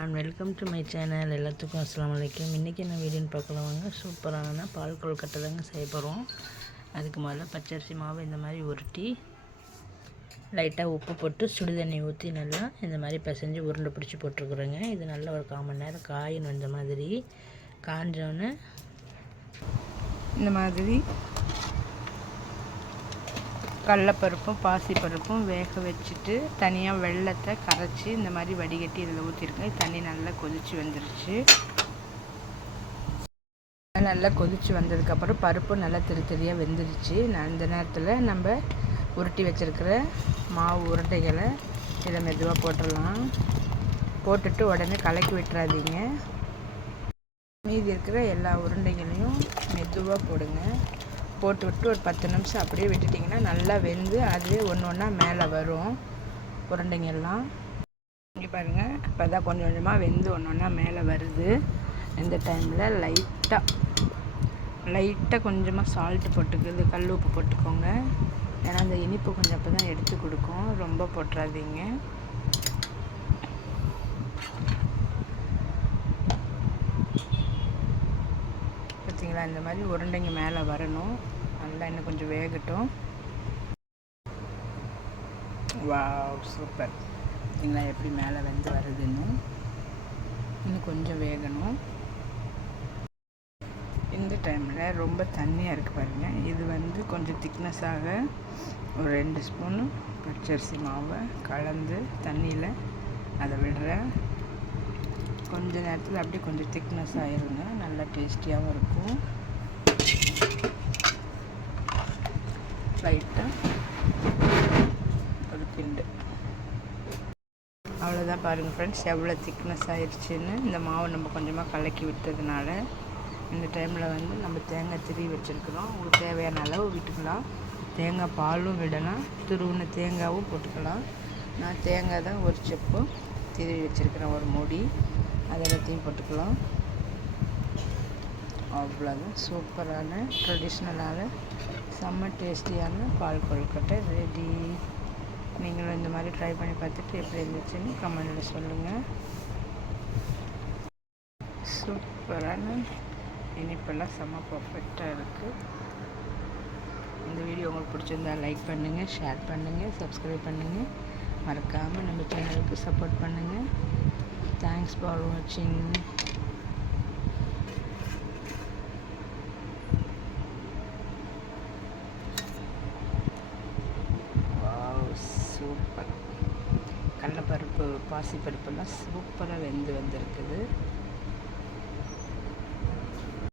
And welcome to my channel. எல்லாத்துக்கும் அஸ்ஸலாமு அலைக்கும். இன்றைக்கி என்ன வீடியோன்னு பார்க்கலாம் வாங்க. சூப்பரான பால் கொழுக்கட்டை தாங்க செய்ய போகிறோம். அதுக்கு முதல்ல பச்சரிசி மாவு இந்த மாதிரி உருட்டி லைட்டாக உப்பு போட்டு சுடுதண்ணி ஊற்றி நல்லா இந்த மாதிரி பிசைஞ்சு உருண்டை பிடிச்சி போட்டுருக்குறோங்க. இது நல்லா ஒரு 1/4 மணி நேரம் காயணும். இந்த மாதிரி காஞ்சோன்னு இந்த மாதிரி கடலப்பருப்பும் பாசிப்பருப்பும் வேக வச்சுட்டு தனியாக வெல்லத்தை கரைச்சி இந்த மாதிரி வடிகட்டி இதில் ஊற்றிருக்கேன். தண்ணி நல்லா கொதித்து வந்துருச்சு. நல்லா கொதித்து வந்ததுக்கப்புறம் பருப்பு நல்லா திரியாக வெந்துருச்சு. அந்த நேரத்தில் நம்ம உருட்டி வச்சுருக்கிற மாவு உருண்டைகளை இதை மெதுவாக போட்டுடலாம். போட்டுட்டு உடனே கலக்கி விட்டுறாதீங்க. மீதி இருக்கிற எல்லா உருண்டைகளையும் மெதுவாக போடுங்க. போட்டு விட்டு ஒரு 10 நிமிஷம் அப்படியே விட்டுட்டிங்கன்னா நல்லா வெந்து அதுவே ஒன்று ஒன்றா மேலே வரும் உருண்டைங்கெல்லாம். இங்கே பாருங்கள், இப்போ தான் கொஞ்சம் கொஞ்சமாக வெந்து ஒன்று ஒன்றா மேலே வருது. இந்த டைமில் லைட்டாக கொஞ்சமாக சால்ட்டு போட்டுக்குது, கல் உப்பு போட்டுக்கோங்க. ஏன்னா அந்த இனிப்பு கொஞ்சம் அப்போ தான் எடுத்து கொடுக்கும். ரொம்ப போட்டுறாதீங்க. பார்த்தீங்களா, இந்த மாதிரி உருண்டைங்க மேலே வரணும். நல்லா இன்னும் கொஞ்சம் வேகட்டும். Wow, super. பார்த்தீங்களா எப்படி மேலே வந்து வருதுன்னு. இன்னும் கொஞ்சம் வேகணும். இந்த டைமில் ரொம்ப தண்ணியாக இருக்குது பாருங்கள். இது வந்து கொஞ்சம் திக்னஸாக ஒரு 2 ஸ்பூனு பச்சரிசி மாவை கலந்து தண்ணியில் அதை விடுறேன். கொஞ்ச நேரத்தில் அப்படியே கொஞ்சம் திக்னஸ் ஆகிருங்க. நல்லா டேஸ்டியாகவும் இருக்கும். லைட்டாக ஒரு கிண்டு. அவ்வளோதான் பாருங்கள் ஃப்ரெண்ட்ஸ், எவ்வளோ திக்னஸ் ஆயிடுச்சுன்னு. இந்த மாவை நம்ம கொஞ்சமாக கலக்கி விட்டதுனால இந்த டைமில் வந்து நம்ம தேங்காய் திருவி வச்சுருக்குறோம். உங்களுக்கு தேவையான அளவு விட்டுக்கலாம். தேங்காய் பாலும் விடலாம், துருவின தேங்காயும் போட்டுக்கலாம். நான் தேங்காய் தான் ஒரு செப்பு திருவி வச்சுருக்கிறேன், ஒரு மூடி. அதை எல்லாத்தையும் போட்டுக்கலாம். அவ்வளோதான், சூப்பரான ட்ரெடிஷ்னலான செம்ம டேஸ்டியான பால் கொழுக்கட்டை ரெடி. நீங்களும் இந்த மாதிரி ட்ரை பண்ணி பார்த்துட்டு எப்படி இருந்துச்சுன்னு கமெண்டில் சொல்லுங்கள். சூப்பரான இனிப்பெல்லாம் செம்ம பர்ஃபெக்டாக இருக்குது. இந்த வீடியோ உங்களுக்கு பிடிச்சிருந்தா லைக் பண்ணுங்கள், ஷேர் பண்ணுங்கள், சப்ஸ்கிரைப் பண்ணுங்கள். மறக்காமல் நம்ம சேனலுக்கு சப்போர்ட் பண்ணுங்கள். தேங்க்ஸ் ஃபார் வாட்சிங். சூப்பர். கடலைப்பருப்பு பாசிப்பருப்பெல்லாம் சூப்பராக வெந்து வந்திருக்குது.